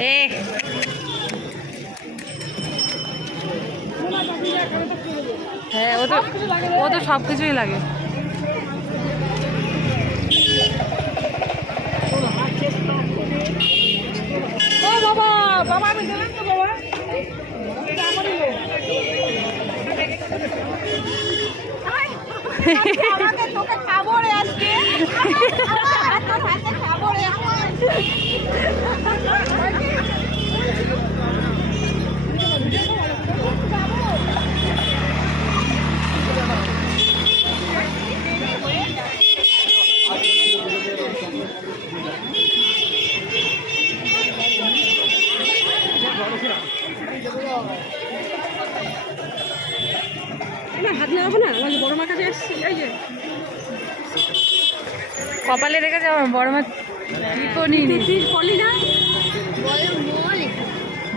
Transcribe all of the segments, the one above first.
এ হ্যাঁ, ও তো সব কিছুই লাগে। ও বাবা, বাবা আমি গেলাম তো বাবা। আমাকে তোকে খাবো রে আজকে। খাবো রে। হাত লাগাবো না, বড় মার কাছে এসছি। এই যে কপালে রেখেছে আমার বড় মা। বলি না,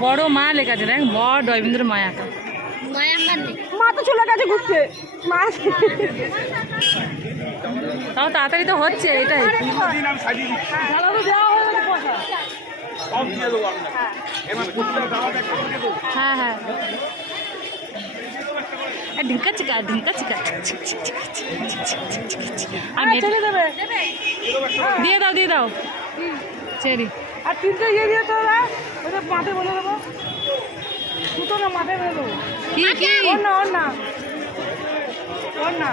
বড় মা লেখা আছে, দেখ বড় দৈবেন্দ্র মায়া। মা তো চলে গেছে ঘুরতে। মা তাও তাড়াতাড়ি তো হচ্ছে, এটাই। হ্যাঁ হ্যাঁ, ঢিঙ্কা চিকা ঢিঙ্কা চিকা। দিয়ে দাও দিয়ে দাও চেরি। আর তিনটে ইয়ে দিয়ে তো ওটা মাথায় বলে দেবো। দুটো না মাথায় বলে দেবো। কি কি ওর না ওর না ওর না,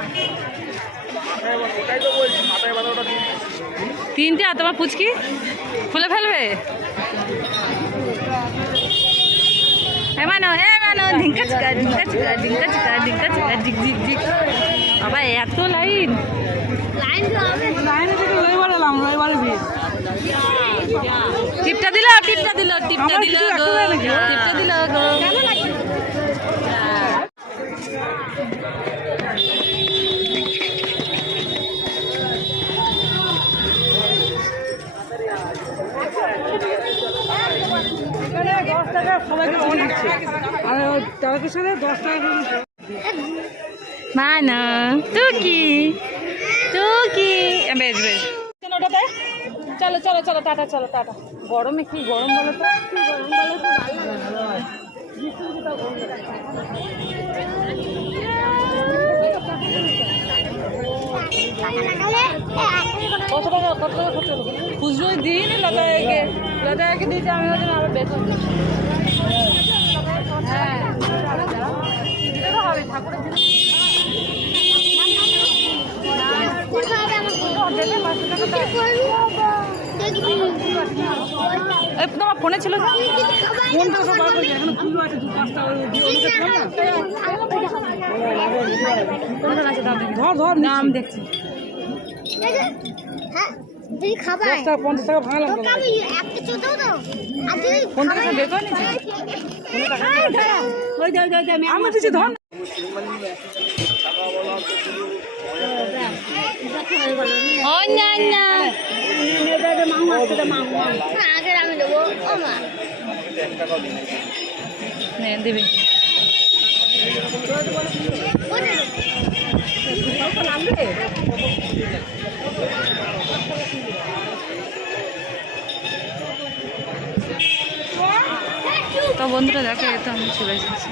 তিনটে। আর তোমার পুচকি খুলে ফেলবে। মানো ঢিঙ্কা চিকা ঢিঙ্কা চিকা ঢিঙ্কা চিকা ঢিঙ্কা চিকা ঝিক ঝিক ঝিক। বাবা এত লাইন লাইনে থেকে লইবার এলাম, লইবার ভিড়। টিপটা দিল টিপটা দিল টিপটা দিল টিপটা দিল গো। মানো টুকি টুকি বেশ বেশ। চলো চলো চলো টাটা, চলো টাটা। গরমে কি গরম বলো তো, কত টাকা কত টাকা খরচ হলো? খুচরো দিইনি, লতাকে লতাকে দিয়েছি আমি, ওই জন্য আরো বেতন। হ্যাঁ দিতে তো হবে, ঠাকুরের দিন। তোমার ফোনে ছিল ধর ধর নাম দেখছি। দিবি তো বন্ধুরা, দেখো এই তো আমি চলে এসেছি।